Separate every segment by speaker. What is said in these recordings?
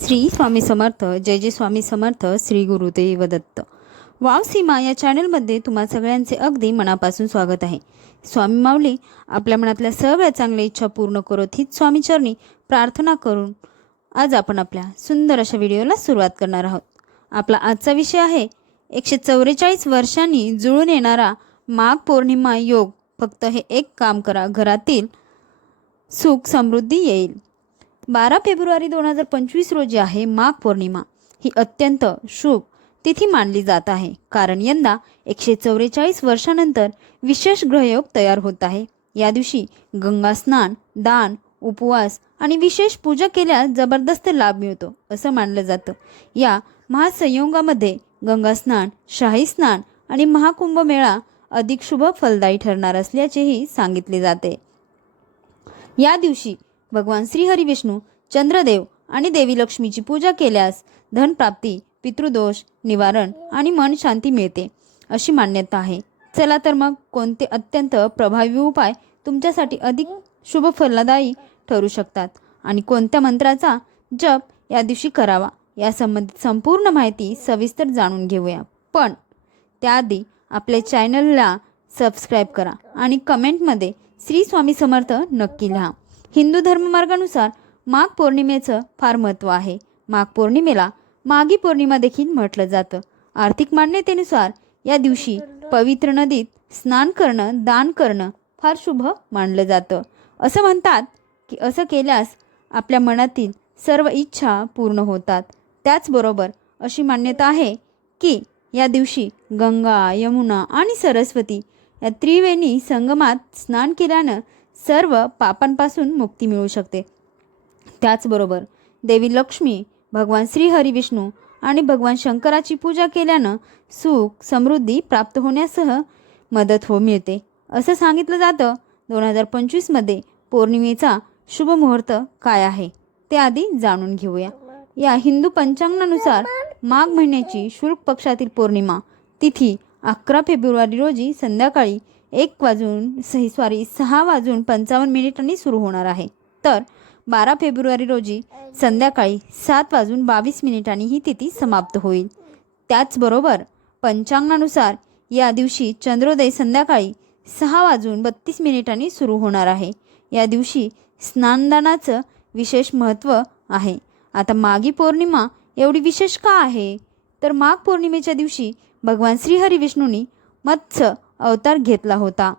Speaker 1: श्री स्वामी समर्थ जय जय स्वामी समर्थ श्री गुरुदेव दत्त. वाव सीमा या चॅनलमध्ये तुम्हा सगळ्यांचे अगदी मनापासून स्वागत आहे. स्वामी माऊली आपल्या मनातल्या सगळ्या चांगल्या इच्छा पूर्ण करत हीच स्वामीचरणी प्रार्थना करून आज आपण आपल्या सुंदर अशा व्हिडिओला सुरुवात करणार आहोत. आपला आजचा विषय आहे एकशे चौवेचाळीस वर्षांनी जुळून येणारा माघ पौर्णिमा योग. फक्त हे एक काम करा घरातील सुख समृद्धी येईल. बारा फेब्रुवारी दोन हजार पंचवीस रोजी आहे माघ पौर्णिमा. ही अत्यंत शुभ तिथी मानली जात आहे. कारण यंदा एकशे चौवेचाळीस वर्षानंतर विशेष ग्रहयोग तयार होत आहे. या दिवशी गंगा स्नान दान उपवास आणि विशेष पूजा केल्यास जबरदस्त लाभ मिळतो असं मानलं जातं. या महासंयोगामध्ये गंगा स्नान शाही स्नान आणि महाकुंभ मेळा अधिक शुभ फलदायी ठरणार असल्याचेही सांगितले जाते. या दिवशी भगवान श्रीहरी विष्णू चंद्रदेव आणि देवी लक्ष्मीची पूजा केल्यास धनप्राप्ती पितृदोष निवारण आणि मन शांती मिळते अशी मान्यता आहे. चला तर मग कोणते अत्यंत प्रभावी उपाय तुमच्यासाठी अधिक शुभ फलदायी ठरू शकतात? आणि कोणत्या मंत्राचा जप या दिवशी करावा? या संबंधित संपूर्ण माहिती सविस्तर जाणून घेऊया. पण त्याआधी आपल्या चॅनलला सबस्क्राईब करा आणि कमेंटमध्ये श्री स्वामी समर्थ नक्की लिहा. हिंदू धर्ममार्गानुसार माघ पौर्णिमेचं फार महत्त्व आहे. माघ पौर्णिमेला माघी पौर्णिमा देखील म्हटलं जातं. आर्थिक मान्यतेनुसार या दिवशी पवित्र नदीत स्नान करणं दान करणं फार शुभ मानलं जातं. असं म्हणतात की असं केल्यास आपल्या मनातील सर्व इच्छा पूर्ण होतात. त्याचबरोबर अशी मान्यता आहे की या दिवशी गंगा यमुना आणि सरस्वती या त्रिवेणी संगमात स्नान केल्यानं सर्व पापांपासून मुक्ती मिळू शकते. त्याचबरोबर देवी लक्ष्मी भगवान श्रीहरी विष्णू आणि भगवान शंकराची पूजा केल्यानं सुख समृद्धी प्राप्त होण्यासह मदत हो मिळते. असं सांगितलं जातं. दोन हजार पंचवीसमध्ये पौर्णिमेचा शुभ मुहूर्त काय आहे? ते आधी जाणून घेऊया. या हिंदू पंचांगानुसार माघ महिन्याची शुल्क पक्षातील पौर्णिमा तिथी अकरा फेब्रुवारी रोजी संध्याकाळी एक वाजून सही सॉरी सहा वाजून पंचावन्न मिनिटांनी सुरू होणार आहे. तर बारा फेब्रुवारी रोजी संध्याकाळी सात वाजून बावीस मिनिटांनी ही तिथी समाप्त होईल. त्याचबरोबर पंचांगानुसार या दिवशी चंद्रोदय संध्याकाळी सहा वाजून बत्तीस मिनिटांनी सुरू होणार आहे. या दिवशी स्नानदानाचं विशेष महत्त्व आहे. आता मागी पौर्णिमा एवढी विशेष का आहे? तर माघ पौर्णिमेच्या दिवशी भगवान श्रीहरी विष्णूंनी मत्स्य अवतार घेतला होता.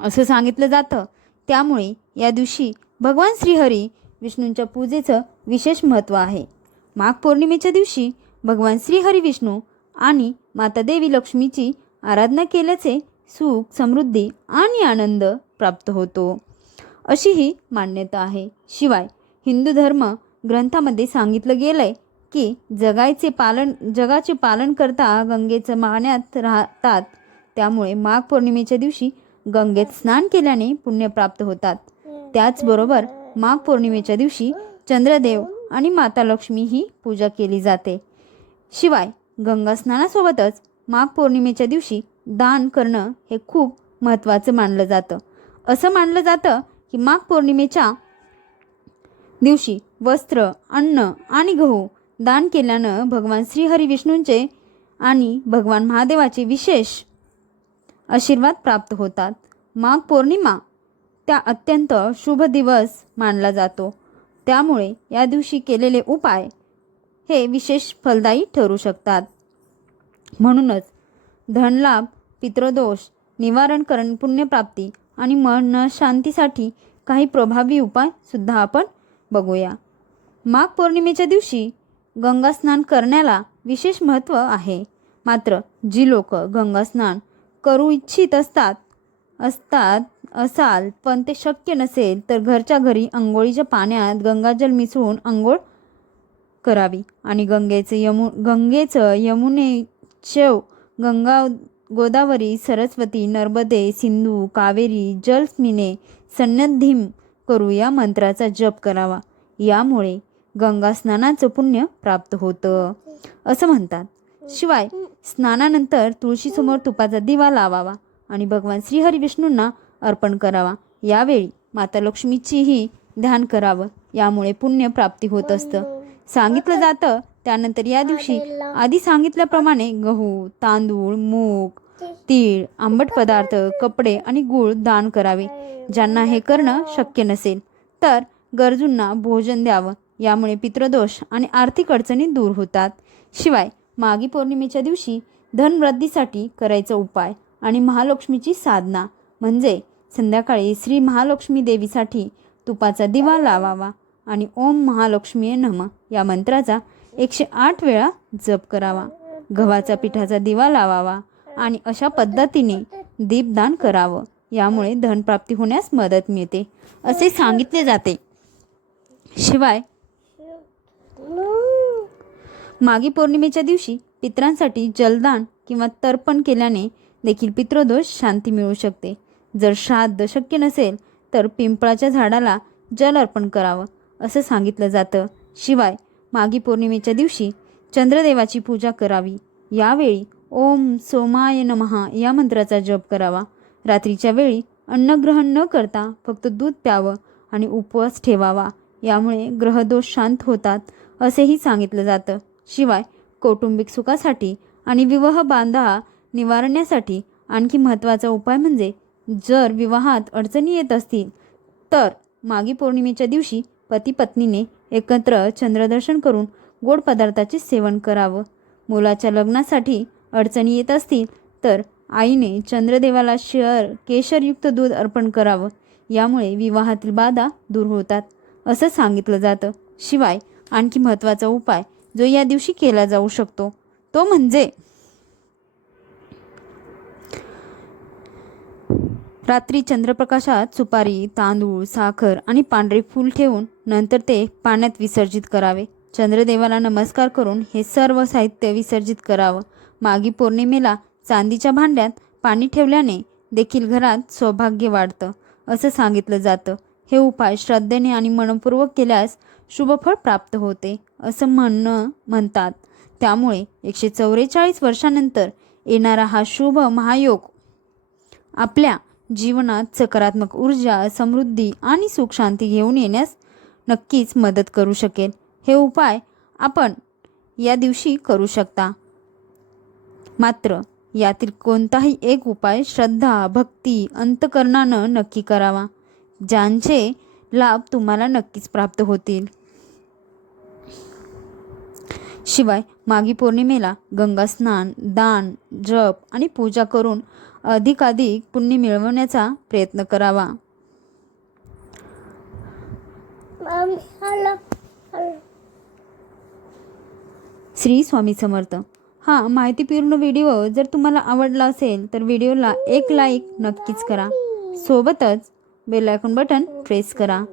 Speaker 1: असं सांगितलं जातं. त्यामुळे या दिवशी भगवान श्रीहरी विष्णूंच्या पूजेचं विशेष महत्त्व आहे. माघ पौर्णिमेच्या दिवशी भगवान श्रीहरी विष्णू आणि माता देवी लक्ष्मीची आराधना केल्याचे सुख समृद्धी आणि आनंद प्राप्त होतो. अशी ही मान्यता आहे. शिवाय हिंदू धर्म ग्रंथामध्ये सांगितलं गेलं आहे की जगायचे पालन जगाचे पालन करता गंगेचं माण्यात राहतात. त्यामुळे माघ पौर्णिमेच्या दिवशी गंगेत स्नान केल्याने पुण्य प्राप्त होतात. त्याचबरोबर माघ पौर्णिमेच्या दिवशी चंद्रदेव आणि माता लक्ष्मी ही पूजा केली जाते. शिवाय गंगा स्नानासोबतच माघ पौर्णिमेच्या दिवशी दान करणं हे खूप महत्त्वाचं मानलं जातं. असं मानलं जातं की माघ पौर्णिमेच्या दिवशी वस्त्र अन्न आणि गहू दान केल्यानं भगवान श्रीहरी विष्णूंचे आणि भगवान महादेवाचे विशेष आशीर्वाद प्राप्त होतात. माघ पौर्णिमा त्या अत्यंत शुभ दिवस मानला जातो. त्यामुळे या दिवशी केलेले उपाय हे विशेष फलदायी ठरू शकतात. म्हणूनच धनलाभ पितृदोष निवारण करण पुण्यप्राप्ती आणि मन शांतीसाठी काही प्रभावी उपाय सुद्धा आपण बघूया. माघ पौर्णिमेच्या दिवशी गंगास्नान करण्याला विशेष महत्त्व आहे. मात्र जी लोक गंगास्नान करू इच्छित असतात असतात असाल पण ते शक्य नसेल तर घरच्या घरी अंघोळीच्या पाण्यात गंगाजल मिसळून अंघोळ करावी. आणि गंगेचं यमु गंगेचं यमुने शेव गंगा गोदावरी सरस्वती नर्मदे सिंधू कावेरी जलस्मिने सन्नद्धिम करू या मंत्राचा जप करावा. यामुळे गंगा स्नानाचं पुण्य प्राप्त होतं. असं म्हणतात. शिवाय स्नानानंतर तुळशीसमोर तुपाचा दिवा लावावा आणि भगवान श्रीहरी विष्णूंना अर्पण करावा. यावेळी माता लक्ष्मीचीही ध्यान करावं. यामुळे पुण्य प्राप्ती होत असतं. सांगितलं जातं त्यानंतर या दिवशी आधी सांगितल्याप्रमाणे गहू तांदूळ मूग तीळ आंबट पदार्थ कपडे आणि गूळ दान करावे. ज्यांना हे करणं शक्य नसेल तर गरजूंना भोजन द्यावं. यामुळे पितृदोष आणि आर्थिक अडचणी दूर होतात. शिवाय मागी पौर्णिमेच्या दिवशी धनवृद्धीसाठी करायचा उपाय आणि महालक्ष्मीची साधना म्हणजे संध्याकाळी श्री महालक्ष्मी देवीसाठी तुपाचा दिवा लावावा आणि ओम महालक्ष्मी नम या मंत्राचा एकशे आठ वेळा जप करावा. गव्हाचा पिठाचा दिवा लावावा आणि अशा पद्धतीने दीपदान करावं. यामुळे धनप्राप्ती होण्यास मदत मिळते असे सांगितले जाते. शिवाय मागी पौर्णिमेच्या दिवशी पित्रांसाठी जलदान किंवा तर्पण केल्याने देखील पितृदोष शांती मिळू शकते. जर श्राद्ध शक्य नसेल तर पिंपळाच्या झाडाला जल अर्पण करावं असं सांगितलं जातं. शिवाय मागी पौर्णिमेच्या दिवशी चंद्रदेवाची पूजा करावी. यावेळी ओम सोमाय नमहा या मंत्राचा जप करावा. रात्रीच्या वेळी अन्नग्रहण न करता फक्त दूध प्यावं आणि उपवास ठेवावा. यामुळे ग्रहदोष शांत होतात असेही सांगितलं जातं. शिवाय कौटुंबिक सुखासाठी आणि विवाह बांधा निवारण्यासाठी आणखी महत्त्वाचा उपाय म्हणजे जर विवाहात अडचणी येत असतील तर मागी पौर्णिमेच्या दिवशी पती पत्नीने एकत्र चंद्रदर्शन करून गोड पदार्थाचे सेवन करावं. मुलाच्या लग्नासाठी अडचणी येत असतील तर आईने चंद्रदेवाला शहर केशरयुक्त दूध अर्पण करावं. यामुळे विवाहातील बाधा दूर होतात असं सांगितलं जातं. शिवाय आणखी महत्त्वाचा उपाय जो या दिवशी केला जाऊ शकतो तो म्हणजे रात्री चंद्रप्रकाशात सुपारी तांदूळ साखर आणि पांढरे फूल ठेवून नंतर ते पाण्यात विसर्जित करावे. चंद्रदेवाला नमस्कार करून हे सर्व साहित्य विसर्जित करावं. मागी पौर्णिमेला चांदीच्या भांड्यात पाणी ठेवल्याने देखील घरात सौभाग्य वाढतं असं सांगितलं जातं. हे उपाय श्रद्धेने आणि मनपूर्वक केल्यास शुभफळ प्राप्त होते असं म्हणणं म्हणतात. त्यामुळे एकशे चौवेचाळीस वर्षानंतर येणारा हा शुभ महायोग आपल्या जीवनात सकारात्मक ऊर्जा समृद्धी आणि सुखशांती घेऊन येण्यास नक्कीच मदत करू शकेल. हे उपाय आपण या दिवशी करू शकता. मात्र यातील कोणताही एक उपाय श्रद्धा भक्ती अंतकरणानं नक्की करावा ज्यांचे लाभ तुम्हाला नक्कीच प्राप्त होतील. शिवाय मागी पौर्णिमेला गंगा स्नान दान जप आणि पूजा करून अधिकाधिक पुण्य मिळवण्याचा प्रयत्न करावा. श्री स्वामी समर्थ. हा माहितीपूर्ण व्हिडिओ जर तुम्हाला आवडला असेल तर व्हिडिओला एक लाईक नक्कीच करा. सोबतच बेल आयकॉन बटन प्रेस करा.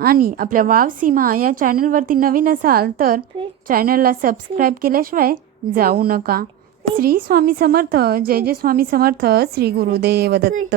Speaker 1: आणि आपल्या वाव सीमा या चॅनलवरती नवीन असाल तर चॅनलला सबस्क्राईब केल्याशिवाय जाऊ नका. श्री स्वामी समर्थ जय जय स्वामी समर्थ श्री गुरुदेव दत्त.